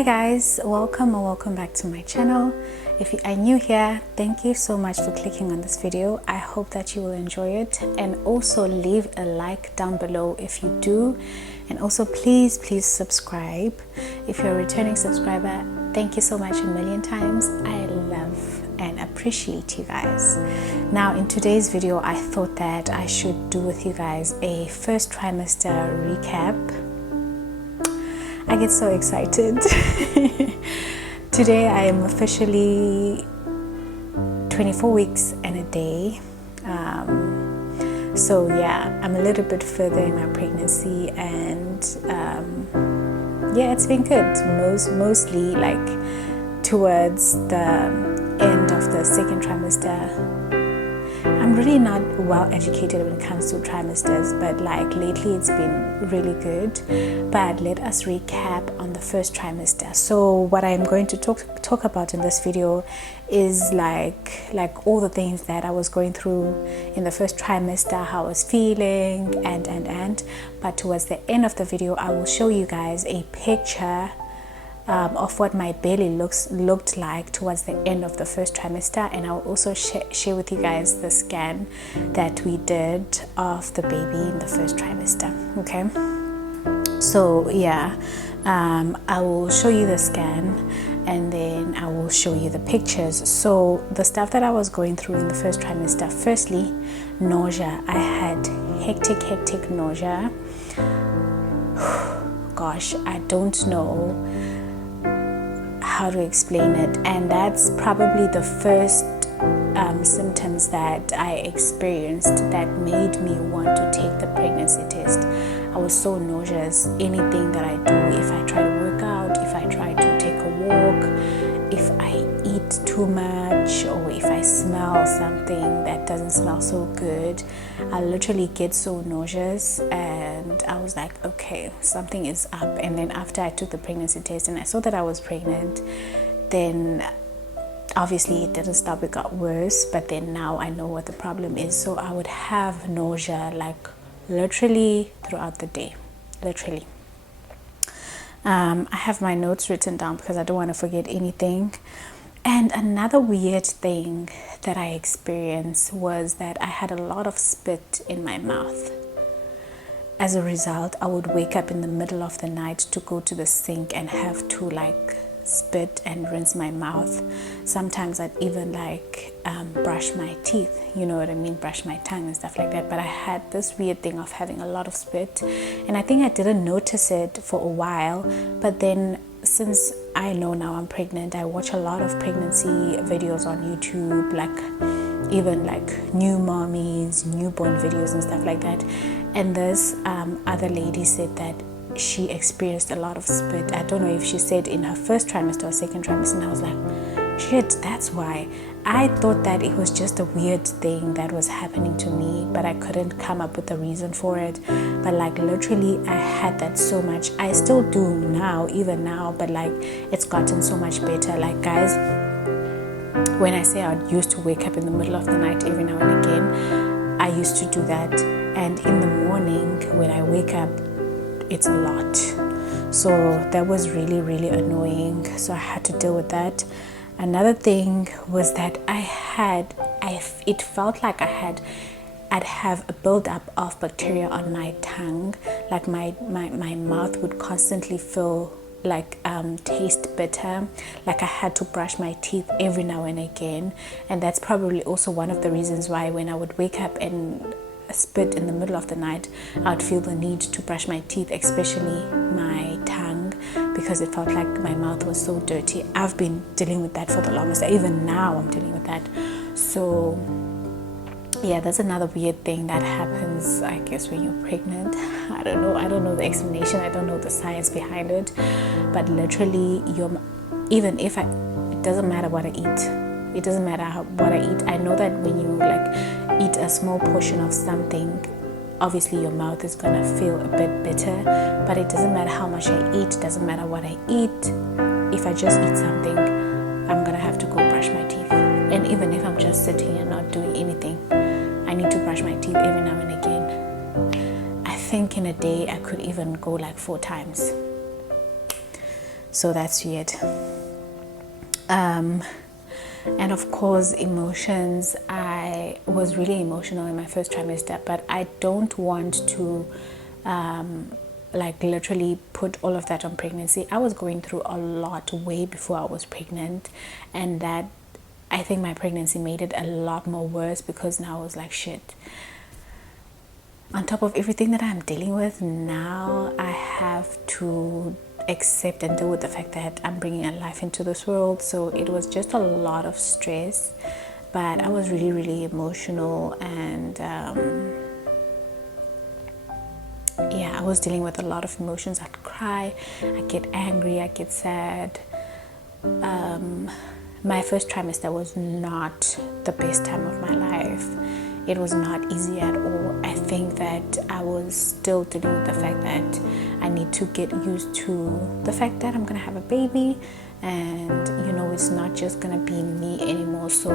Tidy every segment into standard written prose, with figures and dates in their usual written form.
Hi guys, welcome or welcome back to my channel. If you are new here, thank you so much for clicking on this video. I hope that you will enjoy it, and also leave a like down below if you do, and also please subscribe if you're a returning subscriber. Thank you so much a million times. I love and appreciate you guys. Now in today's video, I thought that I should do with you guys a first trimester recap. I get so excited. Today I am officially 24 weeks and a day. So yeah, I'm a little bit further in my pregnancy, and yeah, it's been good. Mostly like towards the end of the second trimester. I'm really not well educated when it comes to trimesters, but like lately it's been really good. But let us recap on the first trimester. So what I'm going to talk about in this video is like all the things that I was going through in the first trimester, how I was feeling, and but towards the end of the video I will show you guys a picture of what my belly looked like towards the end of the first trimester, and I'll also share with you guys the scan that we did of the baby in the first trimester. Okay, so yeah, I will show you the scan and then I will show you the pictures. So the stuff that I was going through in the first trimester: firstly, nausea. I had hectic nausea. Gosh, I don't know how to explain it, and that's probably the first symptoms that I experienced that made me want to take the pregnancy test. I was so nauseous. Anything that I do, if I try to work out, if I try to take a walk, if I eat too much, or if I smell something that doesn't smell so good, I literally get so nauseous. And I was like, okay, something is up. And then after I took the pregnancy test and I saw that I was pregnant, then obviously it didn't stop, it got worse. But then now I know what the problem is. So I would have nausea like literally throughout the day, literally. I have my notes written down because I don't want to forget anything. And another weird thing that I experienced was that I had a lot of spit in my mouth. As a result, I would wake up in the middle of the night to go to the sink and have to like spit and rinse my mouth. Sometimes I'd even like brush my teeth, you know what I mean, brush my tongue and stuff like that. But I had this weird thing of having a lot of spit, and I think I didn't notice it for a while. But then since I know now I'm pregnant, I watch a lot of pregnancy videos on YouTube, like even like new mommies, newborn videos and stuff like that. And this other lady said that she experienced a lot of spit. I don't know if she said in her first trimester or second trimester, and I was like, shit, that's why. I thought that it was just a weird thing that was happening to me, but I couldn't come up with a reason for it. But like literally I had that so much. I still do now, even now, but like it's gotten so much better. Like guys, when I say I used to wake up in the middle of the night every now and again, I used to do that. And in the morning when I wake up, it's a lot. So that was really annoying. So I had to deal with that. Another thing was that it felt like I'd have a buildup of bacteria on my tongue. Like my mouth would constantly feel like taste bitter, like I had to brush my teeth every now and again. And that's probably also one of the reasons why when I would wake up and spit in the middle of the night, I'd feel the need to brush my teeth, especially my tongue, because it felt like my mouth was so dirty. I've been dealing with that for the longest. Even now I'm dealing with that. So yeah, that's another weird thing that happens, I guess, when you're pregnant. I don't know the explanation, I don't know the science behind it, but literally it doesn't matter what I eat. It doesn't matter what I eat. I know that when you like eat a small portion of something, obviously your mouth is gonna feel a bit bitter, but it doesn't matter how much I eat, doesn't matter what I eat. If I just eat something, I'm gonna have to go brush my teeth. And even if I'm just sitting and not doing anything, I need to brush my teeth every now and again. I think in a day I could even go like 4 times. So that's weird. And of course, emotions. I was really emotional in my first trimester, but I don't want to like literally put all of that on pregnancy. I was going through a lot way before I was pregnant, and that, I think my pregnancy made it a lot more worse, because now I was like, shit, on top of everything that I'm dealing with now, I have to accept and deal with the fact that I'm bringing a life into this world. So it was just a lot of stress, but I was really, really emotional, and yeah, I was dealing with a lot of emotions. I'd cry, I'd get angry, I'd get sad. My first trimester was not the best time of my life. It was not easy at all. I think that I was still dealing with the fact that I need to get used to the fact that I'm gonna have a baby, and you know, it's not just gonna be me anymore. So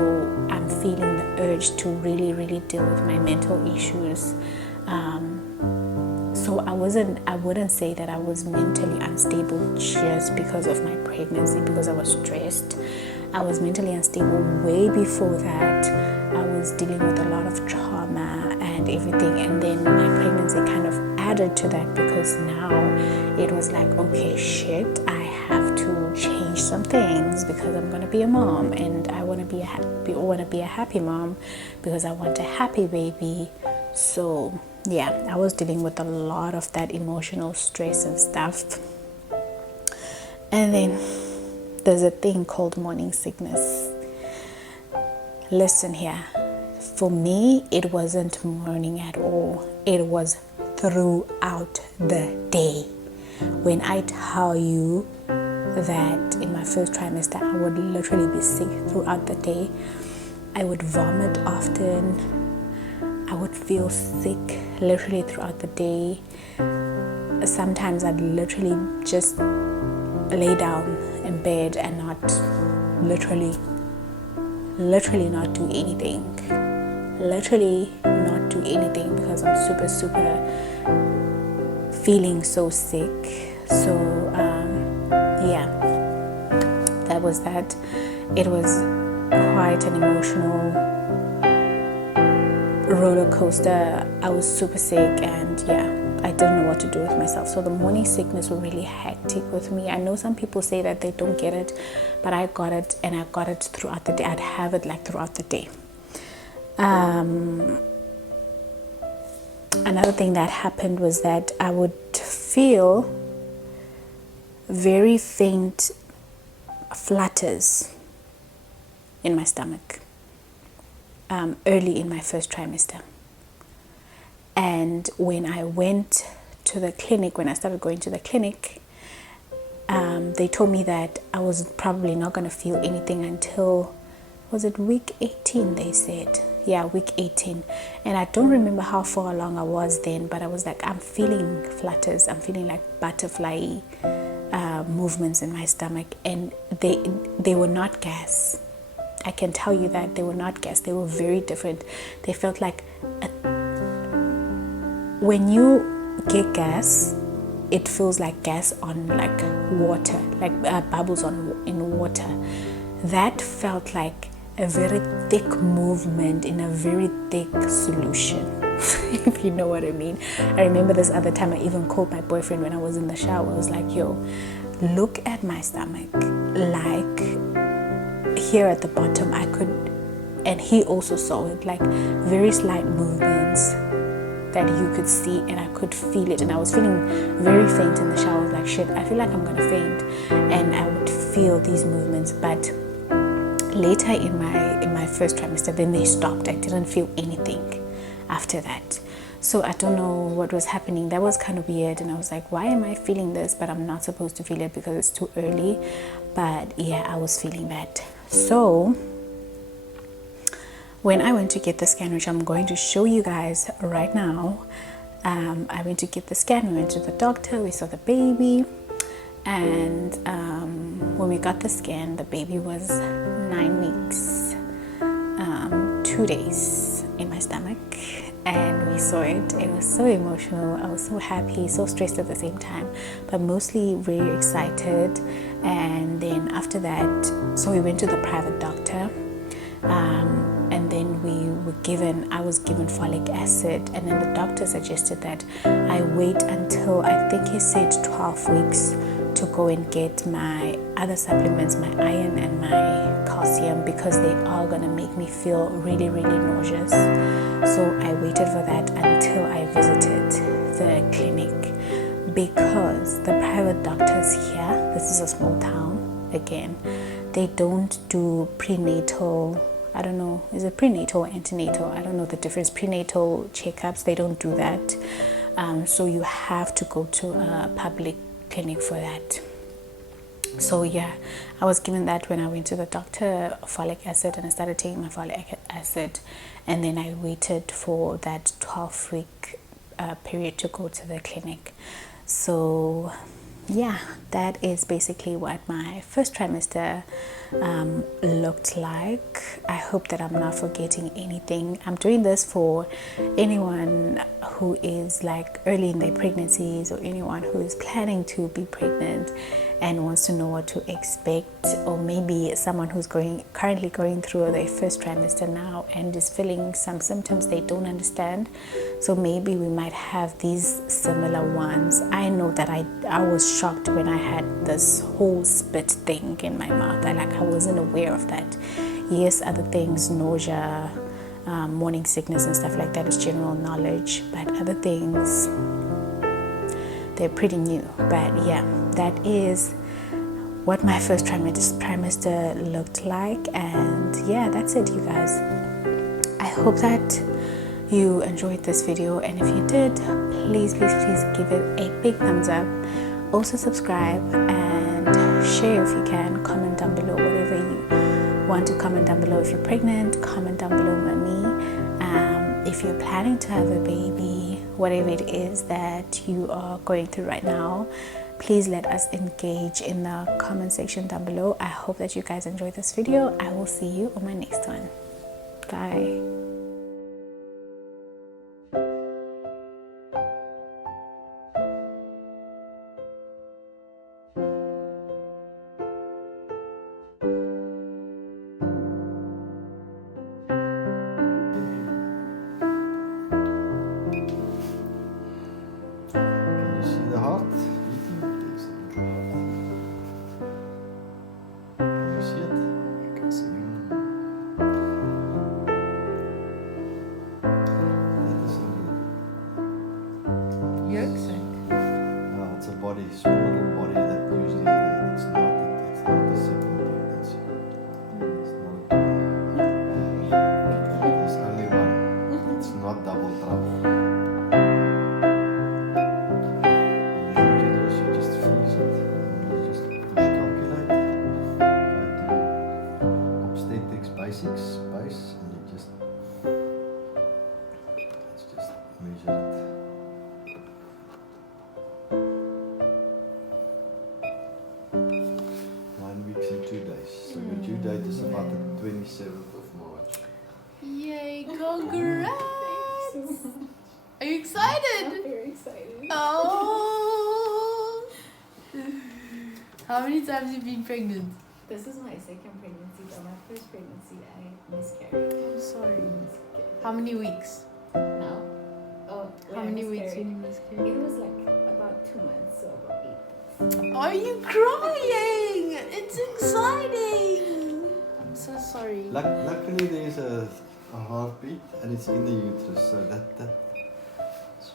I'm feeling the urge to really, really deal with my mental issues. So I wouldn't say that I was mentally unstable just because of my pregnancy, because I was stressed. I was mentally unstable way before that. I was dealing with a lot of trauma and everything, and then my pregnancy kind of added to that, because now it was like, okay, shit, I have to change some things because I'm gonna be a mom, and I want to be a happy mom because I want a happy baby. So yeah, I was dealing with a lot of that emotional stress and stuff. And then there's a thing called morning sickness. Listen here, for me, it wasn't morning at all. It was throughout the day. When I tell you that in my first trimester, I would literally be sick throughout the day. I would vomit often. I would feel sick literally throughout the day. Sometimes I'd literally just lay down in bed and not literally not do anything. Literally not do anything, because I'm super feeling so sick. So yeah, that was that. It was quite an emotional roller coaster. I was super sick, and yeah, I didn't know what to do with myself. So the morning sickness was really hectic with me. I know some people say that they don't get it, but I got it, and I got it throughout the day. I'd have it like throughout the day. Another thing that happened was that I would feel very faint flutters in my stomach early in my first trimester. And when I went to the clinic, when I started going to the clinic, they told me that I was probably not going to feel anything until, was it week 18, they said. Yeah, week 18. And I don't remember how far along I was then, but I was like, I'm feeling flutters. I'm feeling like butterfly movements in my stomach. And they were not gas. I can tell you that they were not gas. They were very different. They felt like when you get gas, it feels like gas on like water, like bubbles in water. That felt like a very thick movement in a very thick solution, if you know what I mean. I remember this other time I even called my boyfriend when I was in the shower. I was like, yo, look at my stomach. Like here at the bottom, I could, and he also saw it, like very slight movements that you could see, and I could feel it, and I was feeling very faint in the shower. I was like, shit, I feel like I'm gonna faint. And I would feel these movements, but later in my first trimester, then they stopped. I didn't feel anything after that. So I don't know what was happening. That was kind of weird, and I was like, why am I feeling this, but I'm not supposed to feel it because it's too early? But yeah, I was feeling that. So when I went to get the scan, which I'm going to show you guys right now, I went to get the scan. We went to the doctor, we saw the baby, and when we got the scan, the baby was 9 weeks, 2 days in my stomach, and we saw it. It was so emotional. I was so happy, so stressed at the same time, but mostly very excited. And then after that, so we went to the private doctor, and then I was given folic acid, and then the doctor suggested that I wait until, I think he said 12 weeks, to go and get my other supplements, my iron and my calcium, because they are gonna make me feel really, really nauseous. So I waited for that until I visited the clinic, because the private doctors here, this is a small town again, they don't do prenatal, I don't know, is it prenatal or antenatal? I don't know the difference. Prenatal checkups, they don't do that. So you have to go to a public clinic for that. So yeah, I was given that when I went to the doctor, folic acid, and I started taking my folic acid, and then I waited for that 12-week period to go to the clinic. So yeah, that is basically what my first trimester looked like. I hope that I'm not forgetting anything. I'm doing this for anyone who is like early in their pregnancies, or anyone who is planning to be pregnant and wants to know what to expect, or maybe someone who's currently going through their first trimester now and is feeling some symptoms they don't understand. So maybe we might have these similar ones. I know that I was shocked when I had this whole spit thing in my mouth. I wasn't aware of that. Yes, other things, nausea, morning sickness and stuff like that is general knowledge, but other things, they're pretty new. But yeah, that is what my first trimester looked like. And yeah, that's it, you guys. I hope that you enjoyed this video, and if you did, please give it a big thumbs up. Also subscribe and share if you can. Comment down below whatever you want to comment down below. If you're pregnant, comment down below, mommy. If you're planning to have a baby, whatever it is that you are going through right now, please let us engage in the comment section down below. I hope that you guys enjoyed this video. I will see you on my next one. Bye. Small little body that usually it's not the second pregnancy. It's not. There's only one. It's not double trouble. And then what you do is you just freeze it. You just push calculate. Go to obstetrics basics space, and you just measure it. 2 days. So your due date is about the 27th of March. Yay, congrats! Are you excited? I'm very excited. Oh! How many times have you been pregnant? This is my second pregnancy, but my first pregnancy I miscarried. I'm sorry. How many weeks? Now? Oh, How many weeks did you miscarry? It was like about 2 months, so about 8. Are you crying? It's exciting! I'm so sorry. Luckily there's a heartbeat and it's in the uterus, so that's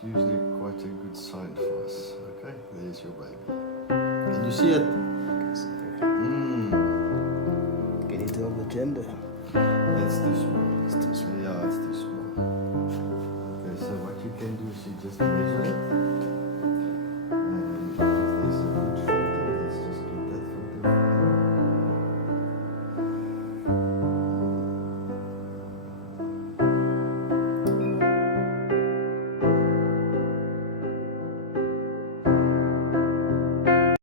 usually quite a good sign for us. Okay, there's your baby. Can you see it? Can you tell the gender? It's too small. It's too small. Yeah, it's too small. Okay, so what you can do is you just measure it.